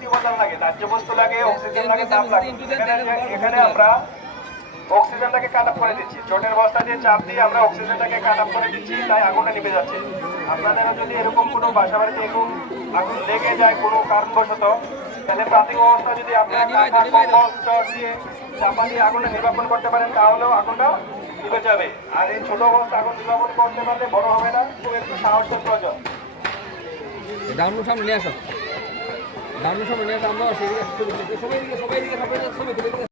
তিনটি লাগে দাহ্য বস্তু লাগে অক্সিজেন লাগে তাপ লাগে। এখানে আমরা অক্সিজেনটাকে কাট করে দিচ্ছি। চটের বস্তা দিয়ে চাপ দিয়ে আমরা অক্সিজেনটাকে কাট করে দিচ্ছি তাই আগুনটা নিভে যাচ্ছে। আপনাদেরও যদি এরকম কোনো বাসা বাড়িতে এরকম আগুন লেগে যায় কোনো কারণবশত তাহলে প্রাথমিক অবস্থা যদি আপনারা দিয়ে চাপা দিয়ে আগুনটা নির্বাপন করতে পারেন তাহলেও আগুনটা নিভে যাবে। আর এই ছোট অবস্থা আগুন নির্বাপন করতে পারলে বড় হবে না খুব একটু সাহসের প্রয়োজন। ডাউন সামনে নিয়ে আসো। ডাউন সময় আসো আমরা সবাই দিকে সবাই দিকে সবাই দিকে